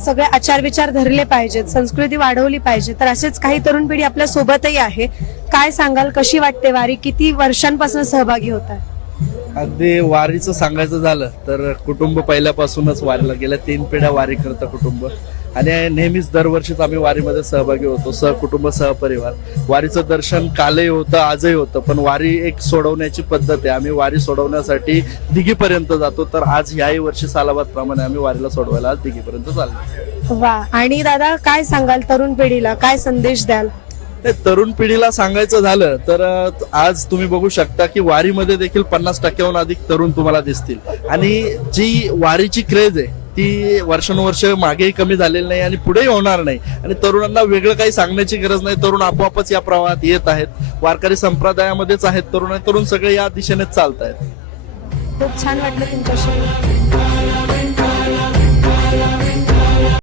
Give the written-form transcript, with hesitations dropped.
सगळे आचार विचार धरले पाहिजेत, संस्कृती वाढवली पाहिजे, तर असेच काही तरुण पिढी आपल्या सोबतही आहे. काय सांगाल, कशी वाटते वारी? किती वर्षांपासून सहभागी होत आहे? अगदी वारीचं सांगायचं झालं तर कुटुंब पहिल्यापासूनच वारीला गेल्या 3 पिढ्या वारी करतं कुटुंब, आणि नेहमीच दरवर्षीच आम्ही वारीमध्ये सहभागी होतो, सहकुटुंब सहपरिवार. वारीचं दर्शन कालही होतं, आजही होतं, पण वारी एक सोडवण्याची पद्धत आहे. आम्ही वारी सोडवण्यासाठी दिघीपर्यंत जातो, तर आज याही वर्षी सालाबाद प्रमाणे आम्ही वारीला सोडवायला आज दिघीपर्यंत चाललो. वा. आणि दादा, काय सांगाल तरुण पिढीला, काय संदेश द्याल? तरुण पिढीला सांगायचं झालं तर आज तुम्ही बघू शकता की वारीमध्ये देखील 50%हून अधिक तरुण तुम्हाला दिसतील, आणि जी वारीची क्रेज आहे ती वर्षानुवर्ष मागेही कमी झालेली नाही आणि पुढेही होणार नाही. आणि तरुणांना वेगळं काही सांगण्याची गरज नाही, तरुण आपोआपच या प्रवाहात येत आहेत. वारकरी संप्रदायामध्येच आहेत तरुण सगळे या दिशेनेच चालत आहेत. खूप छान वाटलं तुमच्याशी.